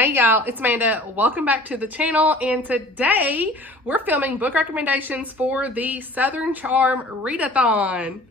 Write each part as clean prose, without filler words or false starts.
Hey y'all, it's Amanda. Welcome back to the channel, and today we're filming book recommendations for the Southern Charm Readathon.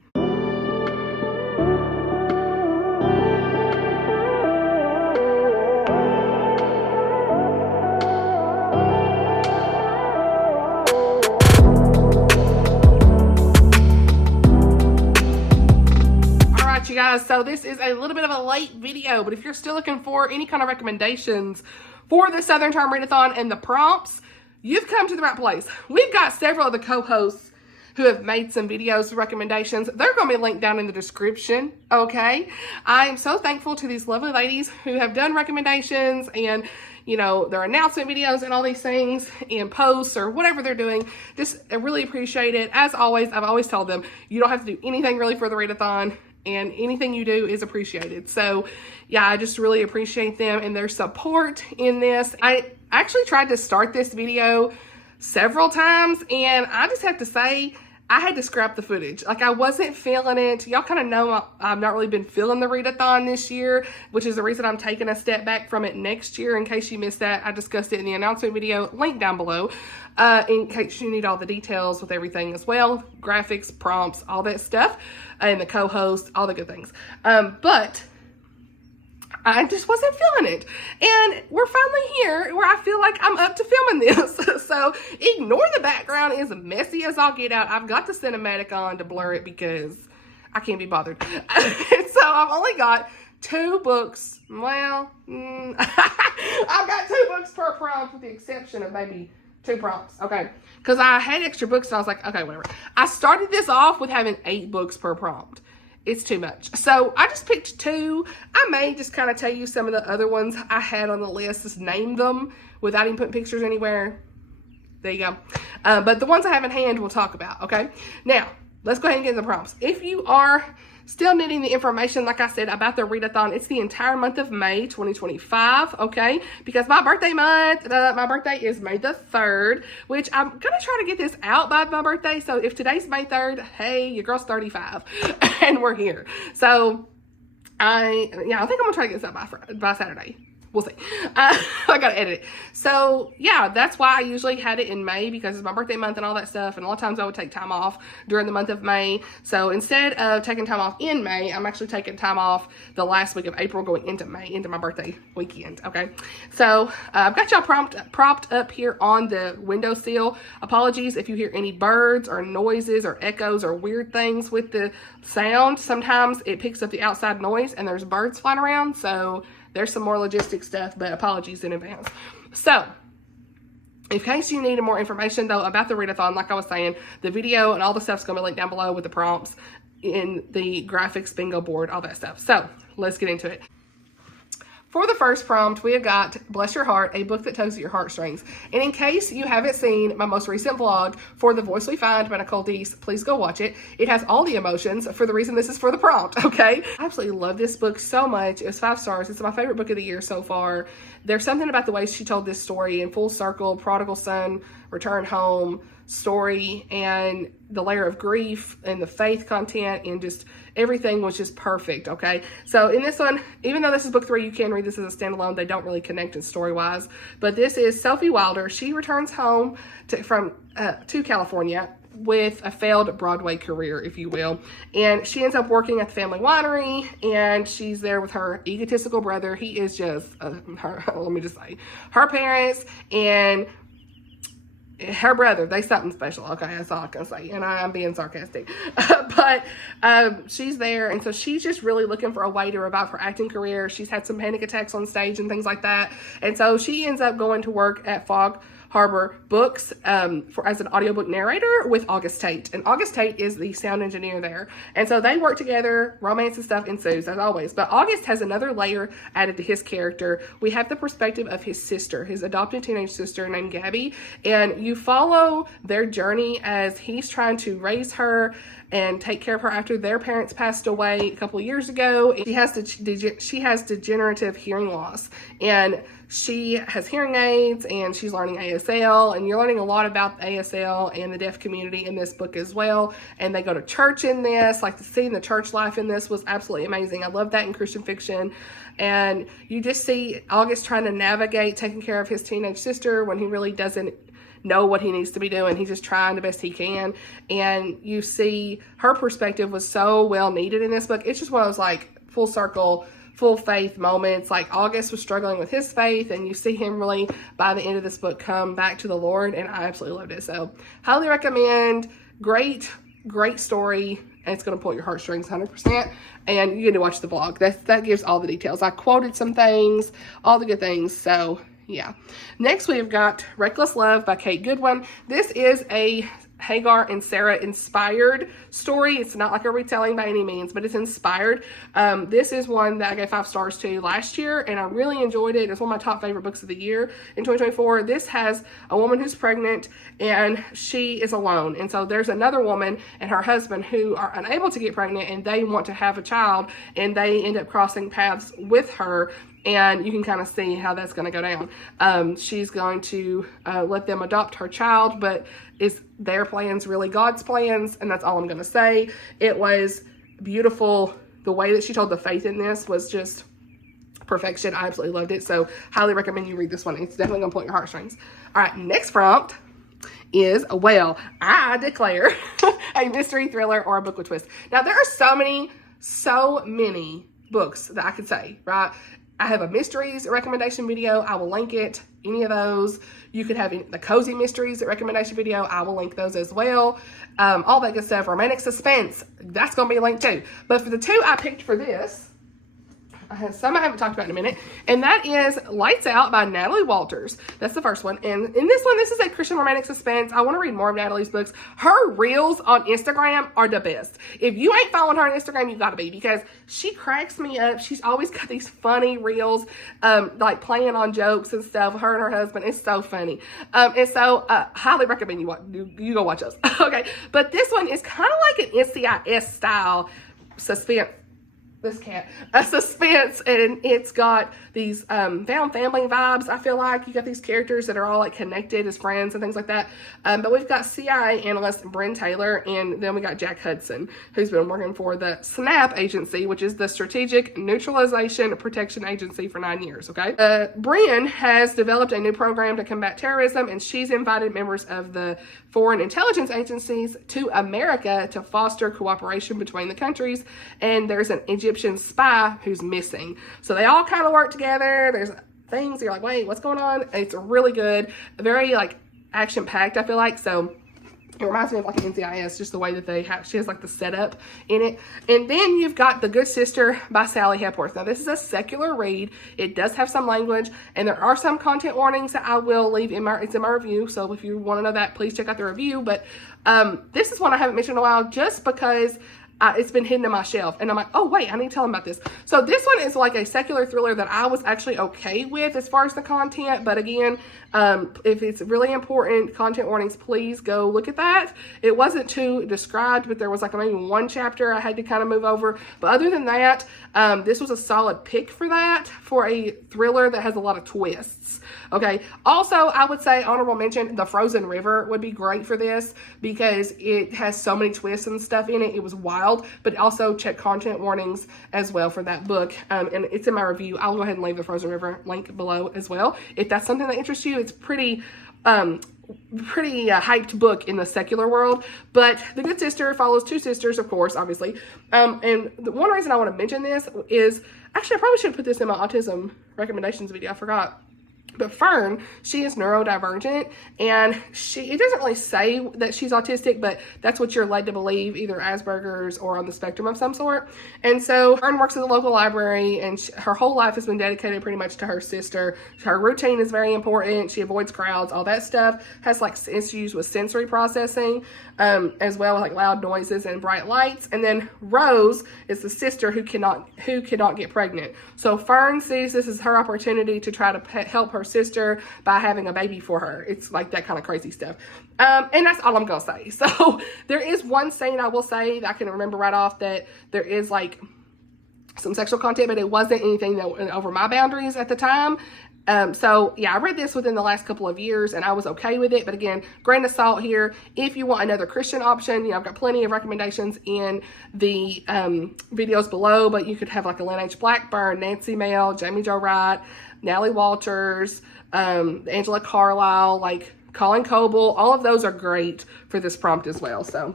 You guys, so this is a little bit of a late video, but if you're still looking for any kind of recommendations for the Southern Charm Readathon and the prompts, you've come to the right place. We've got several of the co-hosts who have made some videos recommendations. They're going to be linked down in the description, okay? I am so thankful to these lovely ladies who have done recommendations and, you know, their announcement videos and all these things and posts or whatever they're doing. Just, I really appreciate it. As always, I've always told them, you don't have to do anything really for the Readathon, and anything you do is appreciated. So yeah, I just really appreciate them and their support in this. I actually tried to start this video several times, and I just have to say, I had to scrap the footage. Like, I wasn't feeling it. Y'all kind of know I've not really been feeling the Readathon this year, which is the reason I'm taking a step back from it next year. In case you missed that, I discussed it in the announcement video, link down below, in case you need all the details with everything as well, graphics, prompts, all that stuff, and the co-host, all the good things. But I just wasn't feeling it. And we're finally here where I feel like I'm up to filming this. So ignore the background is messy as I'll get out. I've got the cinematic on to blur it because I can't be bothered. So I've only got 2 books. Well, I've got 2 books per prompt with the exception of maybe 2 prompts. Okay. Because I had extra books and I was like, okay, whatever. I started this off with having 8 books per prompt. It's too much. So I just picked 2. I may just kind of tell you some of the other ones I had on the list, just name them without even putting pictures anywhere. There you go. But the ones I have in hand we'll talk about, okay? Now, let's go ahead and get into the prompts. If you are still needing the information, like I said, about the Readathon, it's the entire month of May 2025, okay? Because my birthday month, my birthday is May the 3rd, which I'm going to try to get this out by my birthday. So if today's May 3rd, hey, your girl's 35 and we're here. So I think I'm going to try to get this out by Saturday. We'll see. I gotta edit it. So yeah, that's why I usually had it in May, because it's my birthday month and all that stuff. And a lot of times I would take time off during the month of May. So instead of taking time off in May, I'm actually taking time off the last week of April going into May, into my birthday weekend. Okay. So I've got y'all propped up here on the windowsill. Apologies if you hear any birds or noises or echoes or weird things with the sound. Sometimes it picks up the outside noise and there's birds flying around. So there's some more logistic stuff, but apologies in advance. So, in case you needed more information, though, about the Readathon, like I was saying, the video and all the stuff's going to be linked down below with the prompts in the graphics, bingo board, all that stuff. So, let's get into it. For the first prompt, we have got Bless Your Heart, a book that tugs at your heartstrings. And in case you haven't seen my most recent vlog for The Voice We Find by Nicole, Deese, please go watch it. It has all the emotions for the reason this is for the prompt, okay? I absolutely love this book so much. It was 5 stars. It's my favorite book of the year so far. There's something about the way she told this story in full circle, prodigal son, return home story, and the layer of grief and the faith content and just everything was just perfect, okay? So in this one, even though this is book 3, you can read this as a standalone. They don't really connect in story-wise. But this is Sophie Wilder. She returns home to California with a failed Broadway career, if you will. And she ends up working at the family winery, and she's there with her egotistical brother. He is just, let me just say, her parents and her brother, they something special. Okay, that's all I can say. And I'm being sarcastic. But she's there. And so she's just really looking for a way to revive her acting career. She's had some panic attacks on stage and things like that. And so she ends up going to work at Fog Harbor Books as an audiobook narrator with August Tate. And August Tate is the sound engineer there. And so they work together, romance and stuff ensues as always. But August has another layer added to his character. We have the perspective of his sister, his adopted teenage sister named Gabby. And you follow their journey as he's trying to raise her and take care of her after their parents passed away a couple of years ago. She has degenerative hearing loss. And she has hearing aids and she's learning ASL, and you're learning a lot about ASL and the deaf community in this book as well. And they go to church in this. Like, seeing the church life in this was absolutely amazing. I love that in Christian fiction. And you just see August trying to navigate taking care of his teenage sister when he really doesn't know what he needs to be doing. He's just trying the best he can. And you see her perspective was so well needed in this book. It's just one of those like full circle, full faith moments. Like, August was struggling with his faith, and you see him really by the end of this book come back to the Lord, and I absolutely loved it. So highly recommend. Great story, and it's going to pull your heartstrings 100%. And you get to watch the vlog. That gives all the details. I quoted some things, all the good things. So yeah. Next, we've got Reckless Love by Kate Goodwin. This is a Hagar and Sarah inspired story. It's not like a retelling by any means, but it's inspired. This is one that I gave 5 stars to last year, and I really enjoyed it. It's one of my top favorite books of the year in 2024. This has a woman who's pregnant, and she is alone. And so there's another woman and her husband who are unable to get pregnant, and they want to have a child, and they end up crossing paths with her. And you can kind of see how that's going to go down. She's going to let them adopt her child, but is their plans really God's plans? And that's all I'm going to say. It was beautiful. The way that she told the faith in this was just perfection. I absolutely loved it. So highly recommend you read this one. It's definitely going to pull your heartstrings. All right, next prompt is, well, I declare a mystery thriller or a book with twist. Now, there are so many books that I could say, right? I have a mysteries recommendation video. I will link it. Any of those. You could have the cozy mysteries recommendation video. I will link those as well. All that good stuff. Romantic suspense. That's going to be linked too. But for the 2 I picked for this, I have some I haven't talked about in a minute, and that is Lights Out by Natalie Walters. That's the first one. And in this one, this is a Christian romantic suspense. I want to read more of Natalie's books. Her reels on Instagram are the best. If you ain't following her on Instagram, you got to be, because she cracks me up. She's always got these funny reels, like playing on jokes and stuff. Her and her husband. It's so funny. And so highly recommend you go watch those. Okay. But this one is kind of like an NCIS style suspense. A suspense, and it's got these found family vibes. I feel like you got these characters that are all like connected as friends and things like that. But we've got CIA analyst Bryn Taylor, and then we got Jack Hudson, who's been working for the SNAP agency, which is the Strategic Neutralization Protection Agency, for 9 years. Okay, Bryn has developed a new program to combat terrorism, and she's invited members of the foreign intelligence agencies to America to foster cooperation between the countries. And there's an Egyptian spy who's missing. So they all kind of work together. There's things you're like, wait, what's going on? It's really good. Very like action packed, I feel like. So it reminds me of like an NCIS, just the way that she has like the setup in it. And then you've got The Good Sister by Sally Hepworth. Now this is a secular read. It does have some language, and there are some content warnings that I will leave it's in my review. So if you want to know that, please check out the review. But this is one I haven't mentioned in a while, just because it's been hidden in my shelf, and I'm like, oh wait, I need to tell them about this. So this one is like a secular thriller that I was actually okay with as far as the content, but again, if it's really important, content warnings, please go look at that. It wasn't too described, but there was like maybe 1 chapter I had to kind of move over. But other than that, this was a solid pick for that, for a thriller that has a lot of twists. Okay. Also, I would say honorable mention, The Frozen River would be great for this, because it has so many twists and stuff in it. It was wild, but also check content warnings as well for that book. And it's in my review. I'll go ahead and leave The Frozen River link below as well, if that's something that interests you. It's pretty hyped book in the secular world. But The Good Sister follows 2 sisters, of course, obviously. And the one reason I want to mention this is, actually, I probably should have put this in my autism recommendations video. I forgot. But Fern, she is neurodivergent, and it doesn't really say that she's autistic, but that's what you're led to believe, either Asperger's or on the spectrum of some sort. And so Fern works at the local library, and her whole life has been dedicated pretty much to her sister. Her routine is very important. She avoids crowds, all that stuff. Has like issues with sensory processing, as well as like loud noises and bright lights. And then Rose is the sister who cannot get pregnant. So Fern sees this as her opportunity to try to help her sister by having a baby for her. It's like that kind of crazy stuff. And that's all I'm gonna say. So there is one scene I will say that I can remember right off, that there is like some sexual content, but it wasn't anything that went over my boundaries at the time. So yeah, I read this within the last couple of years and I was okay with it. But again, grain of salt here. If you want another Christian option, you know, I've got plenty of recommendations in the videos below, but you could have like a Lynn H. Blackburn, Nancy Mail, Jamie Jo Wright, Natalie Walters, Angela Carlisle, like Colin Coble. All of those are great for this prompt as well. So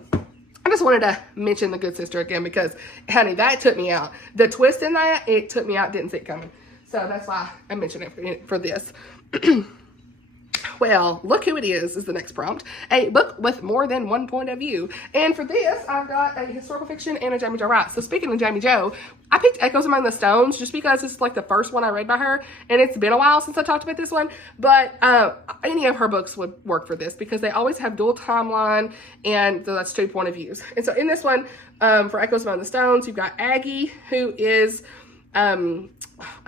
I just wanted to mention the Good Sister again because, honey, that took me out. The twist in that, it took me out, didn't see it coming. So that's why I mentioned it for this. Well, look who it is the next prompt. A book with more than one point of view. And for this, I've got a historical fiction and a Jamie Jo Wright. So speaking of Jamie Jo, I picked Echoes Among the Stones just because it's like the first one I read by her. And it's been a while since I talked about this one. But any of her books would work for this because they always have dual timeline and that's 2 point of views. And so in this one, for Echoes Among the Stones, you've got Aggie, who is... I'm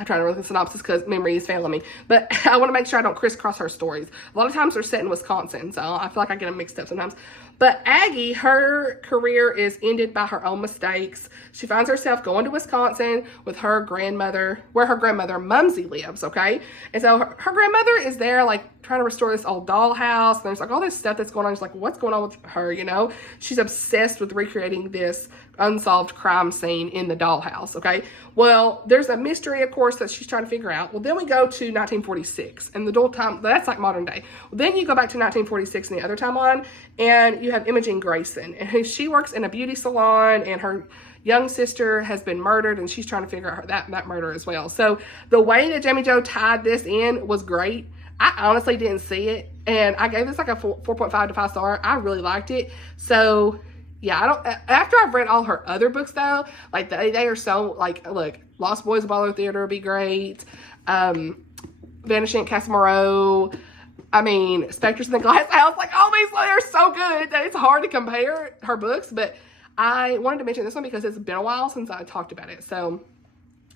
trying to read the synopsis because memory is failing me, but I want to make sure I don't crisscross her stories. A lot of times they're set in Wisconsin, so I feel like I get them mixed up sometimes. But Aggie, her career is ended by her own mistakes. She finds herself going to Wisconsin with her grandmother, where her grandmother Mumsy lives, okay? And so her grandmother is there, like, trying to restore this old dollhouse. And there's, like, all this stuff that's going on. She's like, what's going on with her, you know? She's obsessed with recreating this unsolved crime scene in the dollhouse, okay? Well, there's a mystery, of course, that she's trying to figure out. Well, then we go to 1946, and the dual time, that's like modern day. Well, then you go back to 1946 in the other timeline, and you have Imogen Grayson, and she works in a beauty salon, and her young sister has been murdered, and she's trying to figure out that murder as well. So the way that Jamie Jo tied this in was great. I honestly didn't see it, and I gave this like a 4.5 to 5 star. I really liked it. So yeah, after I've read all her other books though, like they are so, like, look, Lost Boys of Baller Theater would be great. Vanishing at Castle Moreau. I mean, Spectres in the Glass House. Like, all these, they're so good that it's hard to compare her books. But I wanted to mention this one because it's been a while since I talked about it. So,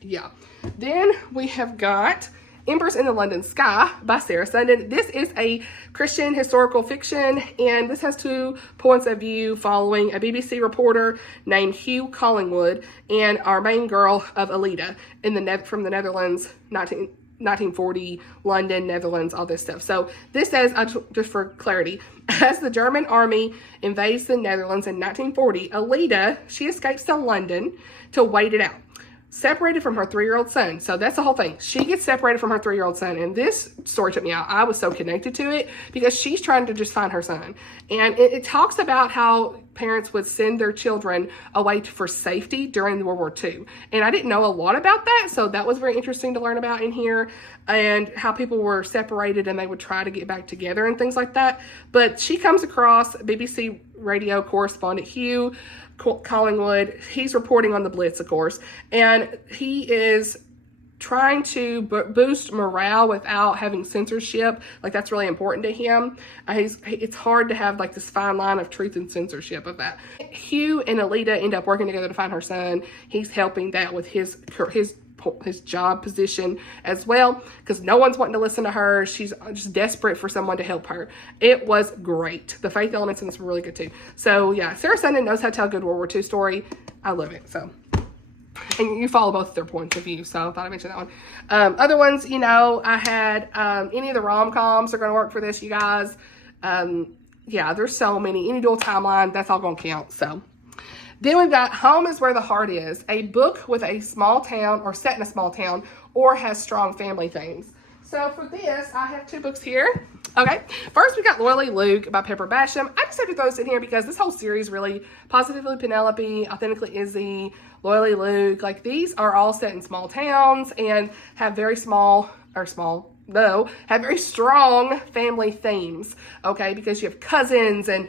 yeah. Then we have got Embers in the London Sky by Sarah Sundin. This is a Christian historical fiction, and this has 2 points of view following a BBC reporter named Hugh Collingwood and our main girl of Alida from the Netherlands, 1940, London, Netherlands, all this stuff. So this says, just for clarity, as the German army invades the Netherlands in 1940, Alida, she escapes to London to wait it out. Separated from her 3-year-old son. So that's the whole thing. She gets separated from her 3-year-old son. And this story took me out. I was so connected to it because she's trying to just find her son. And it talks about how parents would send their children away for safety during World War II. And I didn't know a lot about that. So that was very interesting to learn about in here. And how people were separated and they would try to get back together and things like that. But she comes across BBC radio correspondent Hugh Collingwood. He's reporting on the Blitz, of course, and he is trying to boost morale without having censorship. Like, that's really important to him. It's hard to have like this fine line of truth and censorship of that. Hugh and Alida end up working together to find her son. He's helping that with his job position as well, because no one's wanting to listen to her. She's just desperate for someone to help her. It was great. The faith elements in this were really good too. So yeah, Sarah Sundin knows how to tell a good World War II story. I love it. So, and you follow both their points of view, so I thought I'd mention that one. Other ones, you know, I had any of the rom-coms are going to work for this, you guys. Yeah, there's so many. Any dual timeline, that's all going to count. So then we've got Home is Where the Heart Is, a book with a small town or set in a small town or has strong family themes. So for this, I have 2 books here. Okay, first we got Loyally Luke by Pepper Basham. I just have to throw this in here because this whole series really, Positively Penelope, Authentically Izzy, Loyally Luke, like these are all set in small towns and have very have very strong family themes, okay? Because you have cousins and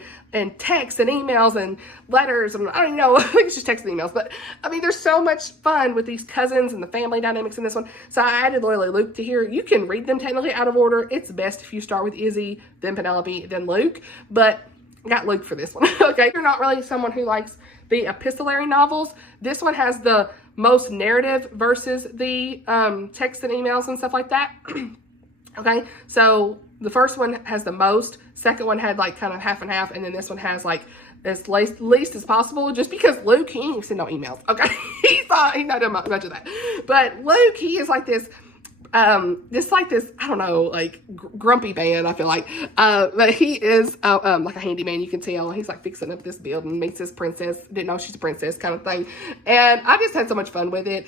texts and emails and letters, and I don't even know, I think it's just texts and emails, but I mean, there's so much fun with these cousins and the family dynamics in this one. So I added Loyally Luke to here. You can read them technically out of order. It's best if you start with Izzy, then Penelope, then Luke, but I got Luke for this one, okay? If you're not really someone who likes the epistolary novels, this one has the most narrative versus the text and emails and stuff like that. Okay, so the first one has the most, second one had like kind of half and half, and then this one has like as least as possible, just because Luke, he ain't send no emails, okay? He's not doing much of that. But Luke, he is like this just like this, I don't know, like grumpy man, I feel like. But he is like a handyman, you can tell. He's like fixing up this building, meets this princess, didn't know she's a princess kind of thing. And I just had so much fun with it.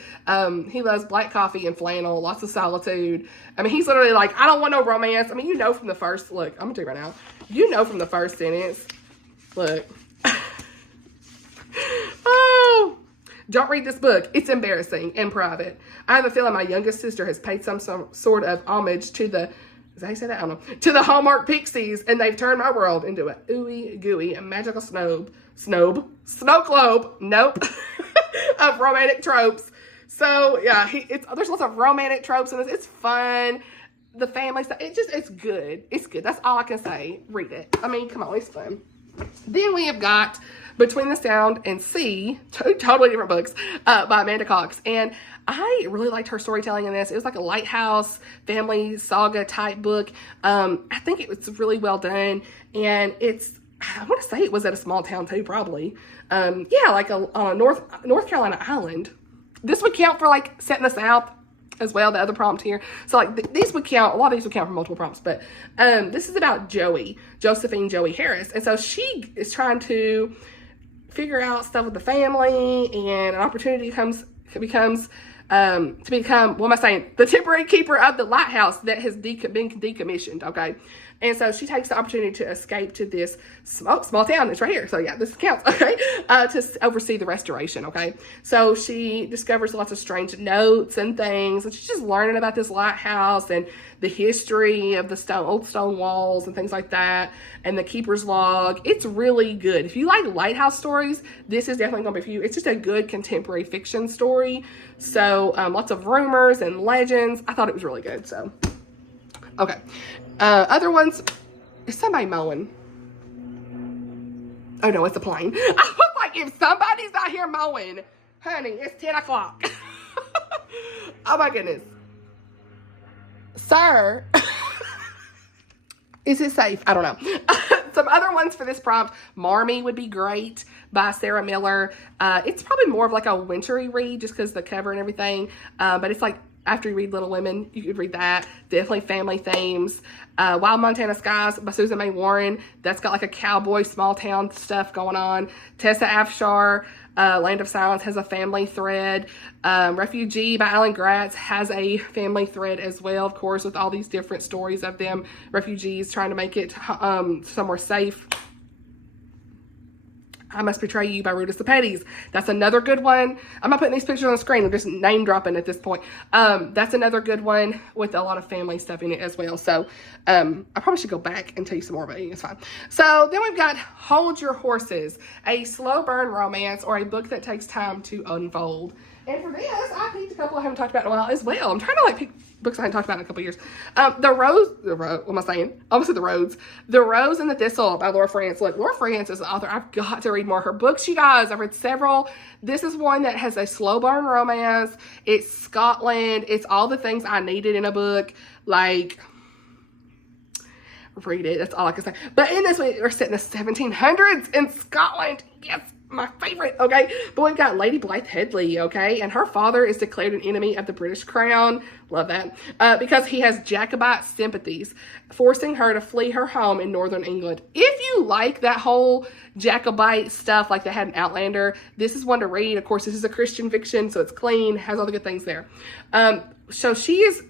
He loves black coffee and flannel, lots of solitude. I mean, he's literally like, I don't want no romance. I mean, you know from the first, look, I'm gonna tell you right now. You know from the first sentence, look. Oh, don't read this book. It's embarrassing and private. I have a feeling my youngest sister has paid some sort of homage to the, is that how you say that? I don't know. To the Hallmark pixies, and they've turned my world into a ooey gooey, a magical snow globe, nope, of romantic tropes. So yeah, there's lots of romantic tropes in this. It's fun. The family stuff, it's good. It's good. That's all I can say. Read it. I mean, come on, it's fun. Then we have got Between the Sound and Sea, two totally different books, by Amanda Cox. And I really liked her storytelling in this. It was like a lighthouse family saga type book. I think it was really well done. And I want to say it was at a small town too, probably. Yeah, like a North Carolina island. This would count for like set in the South as well, the other prompt here. So like these would count, a lot of these would count for multiple prompts, but this is about Josephine Joey Harris. And so she is trying to figure out stuff with the family, and an opportunity becomes to become, what am I saying, the temporary keeper of the lighthouse that has been decommissioned, okay? And so she takes the opportunity to escape to this small town that's right here. So yeah, this counts, okay? To oversee the restoration, okay? So she discovers lots of strange notes and things, and she's just learning about this lighthouse and the history of the old stone walls and things like that, and the keeper's log. It's really good. If you like lighthouse stories, this is definitely going to be for you. It's just a good contemporary fiction story. So lots of rumors and legends. I thought it was really good. So, okay. Other ones, is somebody mowing? Oh no, it's a plane. I was like, if somebody's out here mowing, honey, it's 10 o'clock. Oh my goodness. Sir, is it safe? I don't know. Some other ones for this prompt, Marmee would be great by Sarah Miller. It's probably more of like a wintry read just because the cover and everything. But it's like, after you read Little Women, you could read that. Definitely family themes. Wild Montana Skies by Susan May Warren. That's got like a cowboy, small town stuff going on. Tessa Afshar, Land of Silence has a family thread. Refugee by Alan Gratz has a family thread as well, of course, with all these different stories of them, refugees trying to make it somewhere safe. I Must Betray You by Rudis the Petties. That's another good one. I'm not putting these pictures on the screen. I'm just name dropping at this point. That's another good one with a lot of family stuff in it as well. So I probably should go back and tell you some more about it. It's fine. So then we've got Hold Your Horses, a slow burn romance or a book that takes time to unfold. And for this, I picked a couple I haven't talked about in a while as well. I'm trying to like pick books I haven't talked about in a couple years. What am I saying? Almost said The Roads. The Rose and the Thistle by Laura Frantz. Look, Laura Frantz is an author. I've got to read more of her books, you guys. I've read several. This is one that has a slow burn romance. It's Scotland. It's all the things I needed in a book. Like, read it. That's all I can say. But in this one, we're set in the 1700s in Scotland. Yes, my favorite, okay? But we've got Lady Blythe Headley, okay? And her father is declared an enemy of the British crown. Love that. Because he has Jacobite sympathies, forcing her to flee her home in northern England. If you like that whole Jacobite stuff like they had in Outlander, this is one to read. Of course, this is a Christian fiction, so it's clean, has all the good things there. So she is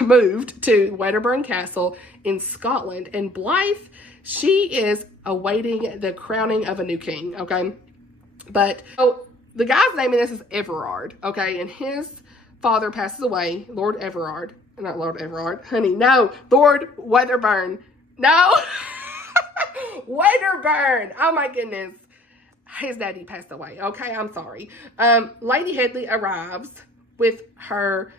moved to Wedderburn Castle in Scotland, and Blythe, she is awaiting the crowning of a new king, okay? But the guy's name in this is Everard, okay? And his father passes away, Lord Everard. Not Lord Everard, honey, no. Lord Wedderburn. No. Wedderburn. Oh my goodness. His daddy passed away, okay? I'm sorry. Lady Headley arrives with her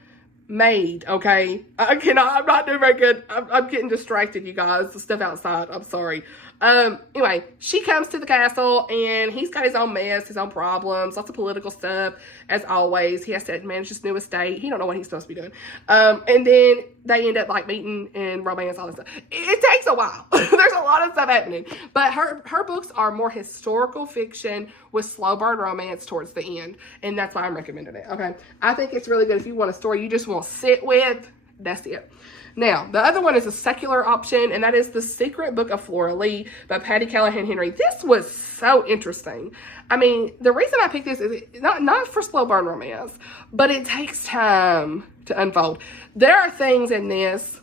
maid, okay? I'm not doing very good. I'm getting distracted, you guys. The stuff outside, I'm sorry. Anyway, she comes to the castle, and he's got his own mess, his own problems, lots of political stuff, as always. He has to manage this new estate. He don't know what he's supposed to be doing. And then they end up, like, meeting and romance, all this stuff. It takes a while. There's a lot of stuff happening. But her books are more historical fiction with slow burn romance towards the end. And that's why I'm recommending it, okay? I think it's really good if you want a story you just want to sit with. That's it. Now, the other one is a secular option, and that is The Secret Book of Flora Lee by Patti Callahan Henry. This was so interesting. I mean, the reason I picked this is not for slow burn romance, but it takes time to unfold. There are things in this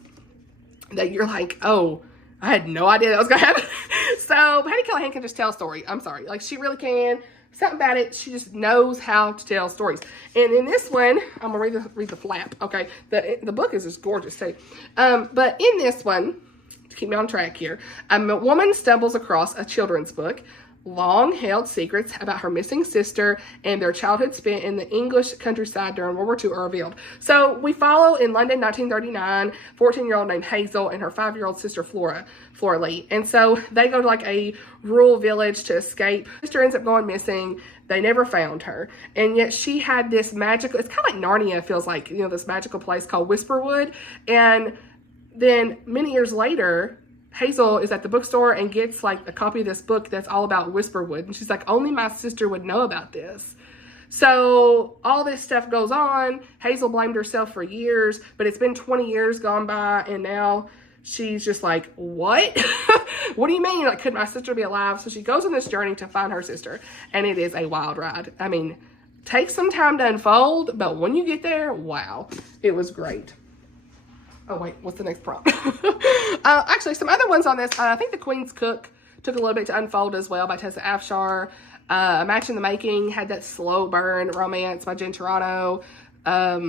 that you're like, oh, I had no idea that was going to happen. So Patti Callahan can just tell a story. I'm sorry. Like, she really can. Something about it, she just knows how to tell stories. And in this one, I'm going to read the flap, okay? The book is just gorgeous, too. But in this one, to keep me on track here, a woman stumbles across a children's book. Long-held secrets about her missing sister and their childhood spent in the English countryside during World War II are revealed. So we follow in London, 1939, 14-year-old named Hazel and her 5-year-old sister Flora Lee. And so they go to like a rural village to escape. Sister ends up going missing. They never found her. And yet she had this magical, it's kind of like Narnia, it feels like, you know, this magical place called Whisperwood. And then many years later, Hazel is at the bookstore and gets like a copy of this book that's all about Whisperwood. And she's like, only my sister would know about this. So all this stuff goes on. Hazel blamed herself for years, but it's been 20 years gone by, and now she's just like, what? What do you mean? Like, could my sister be alive? So she goes on this journey to find her sister, and it is a wild ride. I mean, takes some time to unfold, but when you get there, wow, it was great. Oh, wait, what's the next prompt? Actually, some other ones on this. I think The Queen's Cook took a little bit to unfold as well by Tessa Afshar. A Match in the Making had that slow burn romance by Jen Toronto. What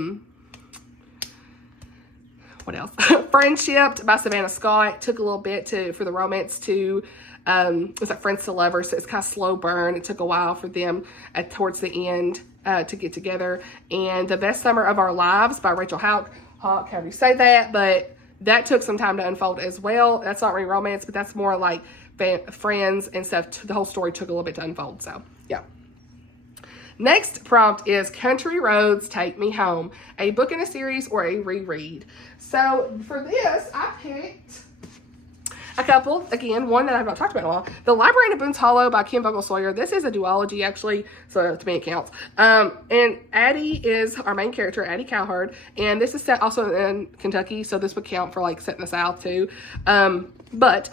else? Friendshipped by Savannah Scott took a little bit for the romance to, it's like Friends to Lovers, so it's kind of slow burn. It took a while for them towards the end to get together. And The Best Summer of Our Lives by Rachel Hawk, however you say that, but that took some time to unfold as well. That's not really romance, but that's more like friends and stuff. The whole story took a little bit to unfold, so yeah. Next prompt is Country Roads Take Me Home, a book in a series or a reread. So for this, I picked a couple. Again, one that I've not talked about in a while. The Librarian of Boone's Hollow by Kim Vogel Sawyer. This is a duology, actually, so to me it counts. And Addie is our main character, Addie Cowherd, and this is set also in Kentucky, so this would count for like set in the South too. But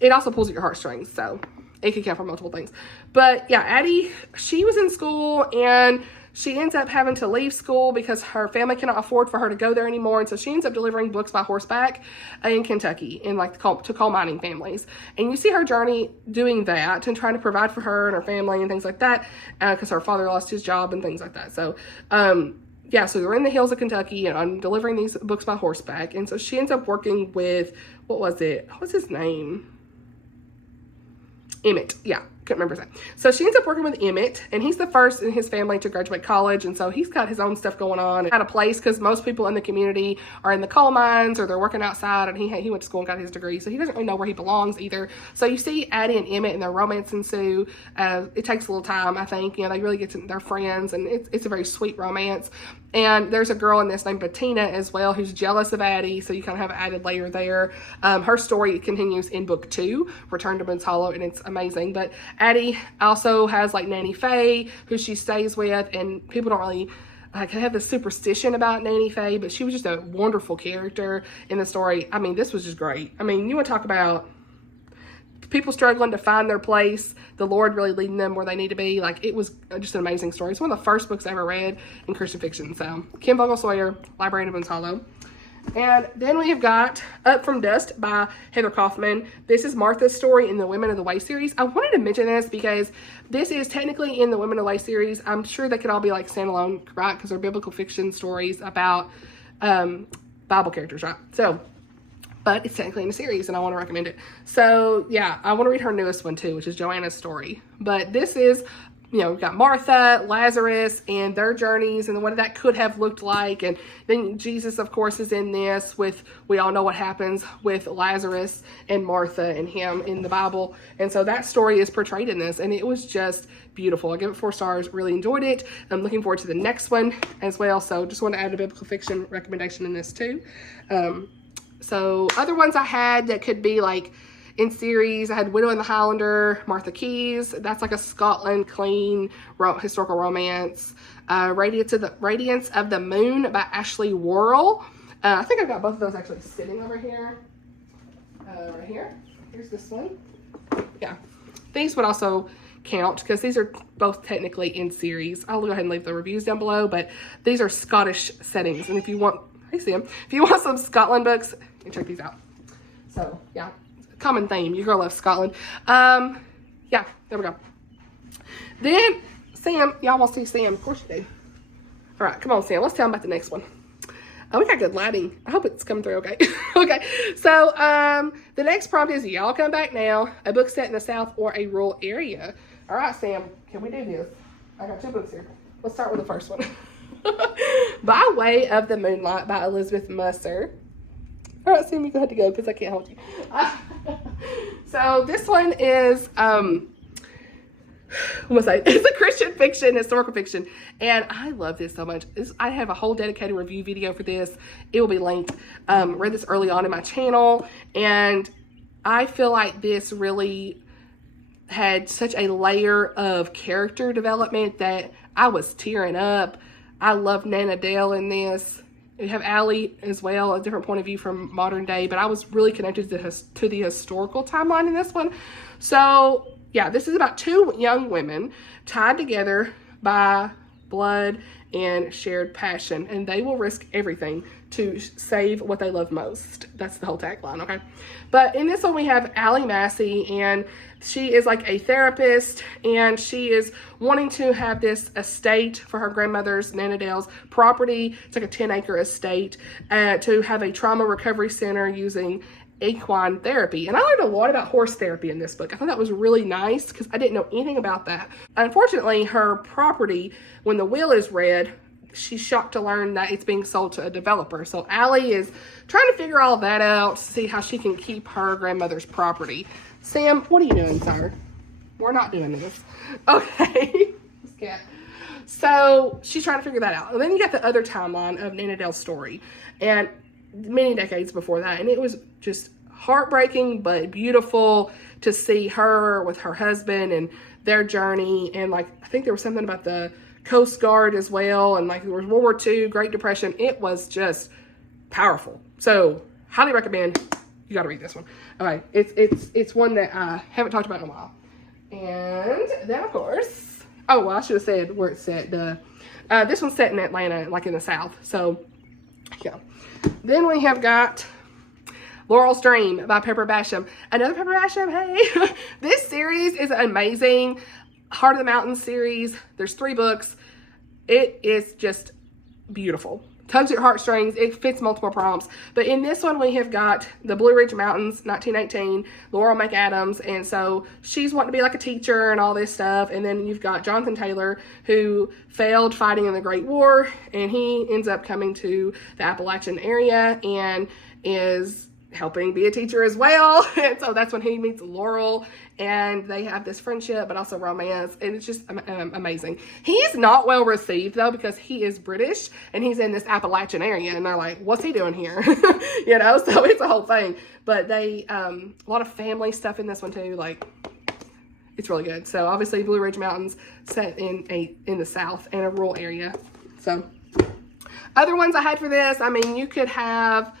it also pulls at your heartstrings, so it could count for multiple things. But yeah, Addie, she was in school and she ends up having to leave school because her family cannot afford for her to go there anymore. And so she ends up delivering books by horseback in Kentucky in like to coal mining families. And you see her journey doing that and trying to provide for her and her family and things like that because her father lost his job and things like that. So, yeah, so they're in the hills of Kentucky and I'm delivering these books by horseback. And so she ends up working with, what's his name? Emmett, yeah, couldn't remember his name. So she ends up working with Emmett, and he's the first in his family to graduate college, and so he's got his own stuff going on. Out of place because most people in the community are in the coal mines or they're working outside, and he went to school and got his degree, so he doesn't really know where he belongs either. So you see Addie and Emmett and their romance ensue. It takes a little time, I think. You know, they really get to, they're friends, and it's a very sweet romance. And there's a girl in this named Bettina as well who's jealous of Addie, so you kind of have an added layer there. Her story continues in book 2, Return to Boone's Hollow, and it's amazing. But Addie also has like Nanny Faye, who she stays with, and people don't really have this superstition about Nanny Faye, but she was just a wonderful character in the story. I mean, this was just great. I mean, you want to talk about people struggling to find their place, the Lord really leading them where they need to be. Like, it was just an amazing story. It's one of the first books I ever read in Christian fiction. So, Kim Vogel Sawyer, Librarian of Boone's Hollow. And then we have got Up From Dust by Heather Kaufman. This is Martha's story in the Women of the Way series. I wanted to mention this because this is technically in the Women of the Way series. I'm sure they could all be like standalone, right? Because they're biblical fiction stories about Bible characters, right? So, but it's technically in a series and I want to recommend it. So yeah, I want to read her newest one too, which is Joanna's story. But this is you know, we've got Martha, Lazarus, and their journeys and what that could have looked like. And then Jesus, of course, is in this with, we all know what happens with Lazarus and Martha and him in the Bible. And so that story is portrayed in this, and it was just beautiful. I give it 4 stars, really enjoyed it. I'm looking forward to the next one as well. So just want to add a biblical fiction recommendation in this too. So other ones I had that could be like in series, I had Widow and the Highlander, Martha Keyes. That's like a Scotland clean historical romance. Radiance of the Moon by Ashley Worrell. I think I've got both of those actually sitting over here. Right here. Here's this one. Yeah. These would also count because these are both technically in series. I'll go ahead and leave the reviews down below, but these are Scottish settings. And if you want, hey Sam, if you want some Scotland books, you check these out. So yeah. Common theme. Your girl loves Scotland. Yeah, there we go. Then, Sam, y'all want to see Sam? Of course you do. All right, come on, Sam. Let's tell them about the next one. Oh, we got good lighting. I hope it's coming through okay. Okay, so the next prompt is Y'all Come Back Now, a book set in the South or a rural area. All right, Sam, can we do this? I got 2 books here. Let's start with the first one. By Way of the Moonlight by Elizabeth Musser. All right, Sam, you go ahead to go because I can't hold you. So this one is, it's a Christian fiction, historical fiction, and I love this so much. I have a whole dedicated review video for this. It will be linked. Read this early on in my channel, and I feel like this really had such a layer of character development that I was tearing up. I love Nana Dale in this. We have Allie as well, a different point of view from modern day, but I was really connected to the historical timeline in this one. So yeah, this is about 2 young women tied together by blood and shared passion, and they will risk everything to save what they love most. That's the whole tagline, okay? But in this one, we have Allie Massey, and she is like a therapist, and she is wanting to have this estate for her grandmother's, Nana Dale's, property. It's like a 10-acre estate to have a trauma recovery center using equine therapy. And I learned a lot about horse therapy in this book. I thought that was really nice because I didn't know anything about that. Unfortunately, her property, when the will is read, she's shocked to learn that it's being sold to a developer. So Allie is trying to figure all that out to see how she can keep her grandmother's property. Sam, what are you doing, sir? We're not doing this. Okay. This cat. So she's trying to figure that out. And then you got the other timeline of Nana Dale's story, and many decades before that. And it was just heartbreaking, but beautiful to see her with her husband and their journey. And like, I think there was something about the Coast Guard as well. And like, there was World War II, Great Depression. It was just powerful. So highly recommend. You got to read this one. Okay. It's one that I haven't talked about in a while. And then of course, oh, well, I should have said where it's set. This one's set in Atlanta, like in the South. So yeah. Then we have got Laurel's Dream by Pepper Basham. Another Pepper Basham, hey! This series is amazing. Heart of the Mountains series. There's 3 books. It is just beautiful. Tugs at your heartstrings. It fits multiple prompts. But in this one, we have got the Blue Ridge Mountains, 1918, Laurel McAdams. And so she's wanting to be like a teacher and all this stuff. And then you've got Jonathan Taylor, who failed fighting in the Great War. And he ends up coming to the Appalachian area and is helping be a teacher as well. And so that's when he meets Laurel, and they have this friendship but also romance, and it's just amazing. He's not well received though because he is British and he's in this Appalachian area, and they're like, what's he doing here? You know, so it's a whole thing. But they a lot of family stuff in this one too. Like, it's really good. So obviously Blue Ridge Mountains set in the South in a rural area. So other ones I had for this, I mean, you could have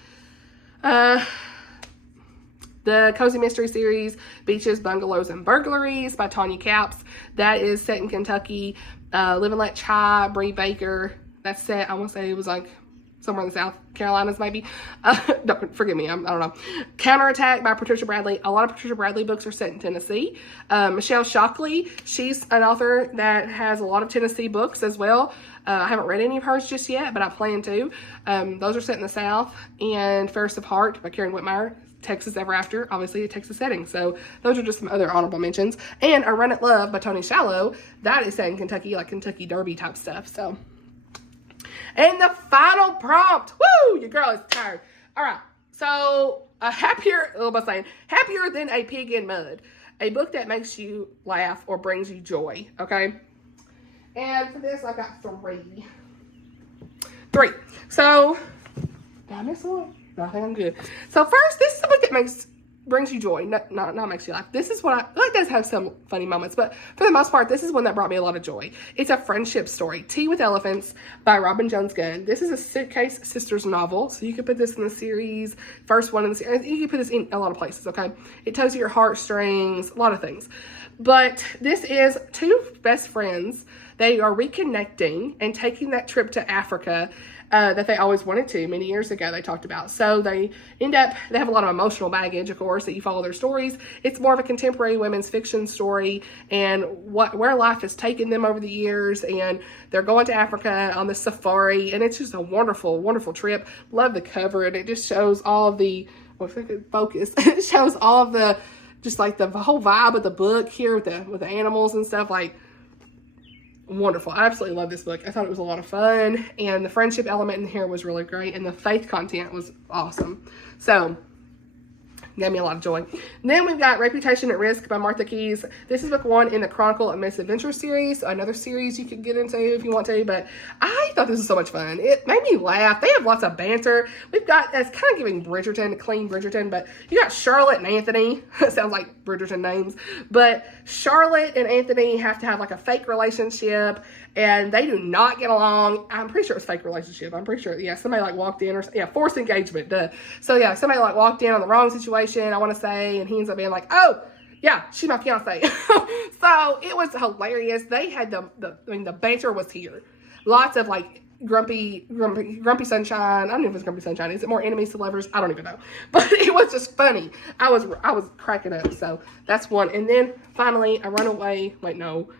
the Cozy Mystery Series, Beaches, Bungalows, and Burglaries by Tanya Capps. That is set in Kentucky. Live and Let Chai, Bree Baker. That's set, I want to say it was like somewhere in the South Carolinas, maybe. Don't forgive me, I don't know. Counterattack by Patricia Bradley. A lot of Patricia Bradley books are set in Tennessee. Michelle Shockley, she's an author that has a lot of Tennessee books as well. I haven't read any of hers just yet, but I plan to. Those are set in the South. And Fairest of Heart by Karen Whitmire, Texas Ever After, obviously a Texas setting. So those are just some other honorable mentions. And A Run at Love by Tony Shallow, that is set in Kentucky, like Kentucky Derby type stuff. So, and the final prompt, woo, your girl is tired. All right, so happier than a pig in mud, a book that makes you laugh or brings you joy. Okay, and for this I got three. So did I miss one? No, I think I'm good. So first, this is a book that brings you joy, not makes you laugh. This is what it does have some funny moments, but for the most part, this is one that brought me a lot of joy. It's a friendship story, Tea with Elephants by Robin Jones Gunn. This is a Suitcase Sisters novel, so you could put this in the series, first one in the series. You could put this in a lot of places, okay? It tugs at your heartstrings, a lot of things. But this is two best friends. They are reconnecting and taking that trip to Africa that they always wanted to many years ago, they talked about. So they have a lot of emotional baggage, of course, that you follow their stories. It's more of a contemporary women's fiction story and where life has taken them over the years. And they're going to Africa on this safari. And it's just a wonderful, wonderful trip. Love the cover. And it just shows all of the, well, if I could focus, it shows all of the, just like the whole vibe of the book here with the animals and stuff, like, wonderful. I absolutely love this book. I thought it was a lot of fun, and the friendship element in here was really great, and the faith content was awesome. So, gave me a lot of joy. And then we've got Reputation at Risk by Martha Keyes. This is book 1 in the Chronicle of Misadventure series, another series you could get into if you want to, but I thought this was so much fun. It made me laugh. They have lots of banter. We've got, that's kind of giving Bridgerton, clean Bridgerton, but you got Charlotte and Anthony. Sounds like Bridgerton names, but Charlotte and Anthony have to have like a fake relationship, and they do not get along. I'm pretty sure it's a fake relationship. I'm pretty sure, yeah, somebody like walked in, or yeah, forced engagement, duh. So yeah, somebody like walked in on the wrong situation, I want to say, and he ends up being like, oh, yeah, she's my fiance. So it was hilarious. They had the banter was here. Lots of like grumpy sunshine. I don't know if it's grumpy sunshine. Is it more enemies to lovers? I don't even know. But it was just funny. I was cracking up. So that's one. And then finally, A Runaway. Wait, nope.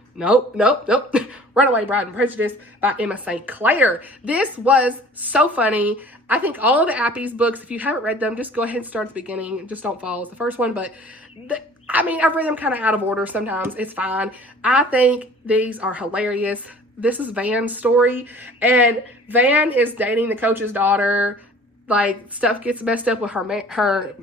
Runaway Bride and Prejudice by Emma St. Clair. This was so funny. I think all of the Appy's books, if you haven't read them, just go ahead and start at the beginning. Just don't follow the first one. But I mean, I've read them kind of out of order sometimes. It's fine. I think these are hilarious. This is Van's story, and Van is dating the coach's daughter. Like, stuff gets messed up with her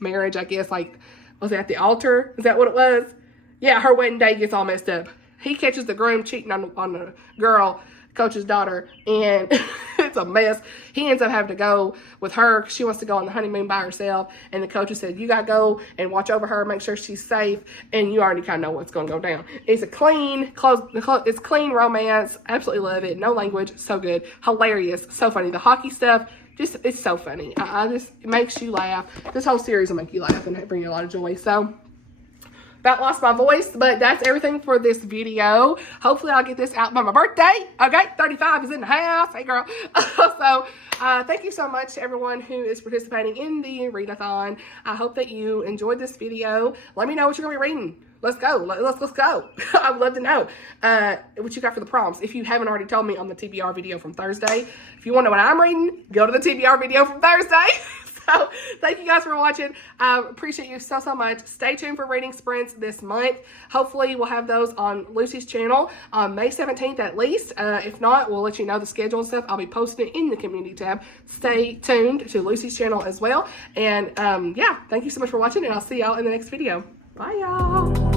marriage, I guess. Like, was it at the altar? Is that what it was? Yeah, her wedding day gets all messed up. He catches the groom cheating on the girl, coach's daughter, and it's a mess. He ends up having to go with her because she wants to go on the honeymoon by herself, and the coach has said, you gotta go and watch over her, make sure she's safe, and you already kind of know what's gonna go down. It's a clean romance. Absolutely love it. No language, so good, hilarious, so funny. The hockey stuff, just, it's so funny. It makes you laugh. This whole series will make you laugh and bring you a lot of joy. So about lost my voice, but that's everything for this video. Hopefully I'll get this out by my birthday. Okay, 35 is in the house. Hey, girl. So thank you so much to everyone who is participating in the readathon. I hope that you enjoyed this video. Let me know what you're gonna be reading. Let's go. Let's go. I would love to know what you got for the prompts. If you haven't already told me on the TBR video from Thursday, if you want to know what I'm reading, go to the TBR video from Thursday. So thank you guys for watching. I appreciate you so much. Stay tuned for reading sprints this month. Hopefully we'll have those on Lucy's channel on May 17th at least. If not, we'll let you know the schedule and stuff. I'll be posting it in the community tab. Stay tuned to Lucy's channel as well. And yeah, thank you so much for watching, and I'll see y'all in the next video. Bye, y'all.